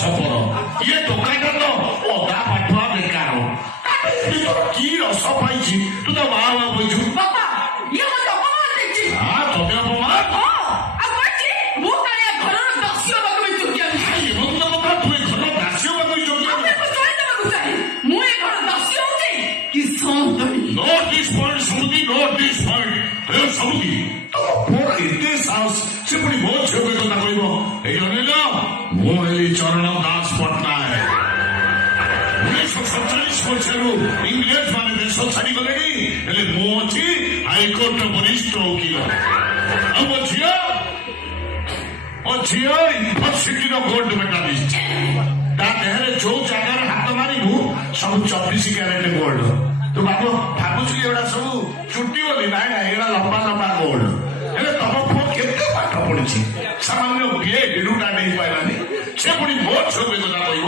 ଛପର ଇଏ ଟୋକାଟା ତ ଅଦା ପାଠୁଆ ବେକାର ତୋର କି ରସ ପାଇଛି ତୁ ତ ମା ମା ବଇଛୁ ବାପା ଇଏ ମତେ ଅପମାନ ଦେଇଛି। ତମେ ଅପମାନ ଆଉ କହିଛି ମୁଁ କାଳିଆ ଘରର ଦାସୀ ହେବାକୁ ବି ଯୋଗ୍ୟ ନୁହେଁ। ଏମନ୍ତ କଥା ତୁ ଏ ଘର ଦାସୀ ହେବାକୁ ଯୋଗ୍ୟ ଆପଣଙ୍କୁ ଚଳିଦେବାକୁ ଚାହେଁ। ମୁଁ ଏ ଘର ଦାସୀ ହଉଛି କି ସୁନ୍ଦରୀ। Note this point, Samudi, note this point. Hey, Samudi, ତମ ପୁଅର ଏତେ ସାହସ ସେ ପୁଣି ମୋ ଝିଅ କଥା କହିବ ଏଇ ଅନେକ ମୁଁ ହେଲି ଚରଣ ଦାସ ପଟ୍ଟନାୟକ 1947 ମସିହାରୁ ଇଂରେଜ ମାନେ ଦେଶ ଛାଡିଗଲେଣି ହେଲେ ମୁଁ ଅଛି ହାଇକୋର୍ଟର ବରିଷ୍ଠ ଓକିଲ ଆଉ ମୋ ଝିଅ ୟୁନିଭର୍ସିଟିର ଗୋଲ୍ଡ ମେଡାଲିଷ୍ଟ ତା ଦେହରେ ଯୋଉ ଜାଗାରେ ହାତ ମାରିବୁ ସବୁ 24 କ୍ୟାରେଟ ଗୋଲ୍ଡ ତୁ ବାବୁ ଭାବୁଛୁ କି ଏଗୁଡା ସବୁ ଚୁଟି ବୋଲି ନାଇଁ ନାଇଁ ଏଗୁଡା ଲମ୍ବା ଲମ୍ବା ଗୋଲ୍ଡ ହେଲେ ତମ ପୁଅ କେତେ ପାଠ ପଢିଛି ସାମାନ୍ୟ ବିଏ ବିଡୁଟା ନେଇ ପାଇଲାନି ସେ ପୁଣି ମୋ ଝିଅ କଥା କହିବ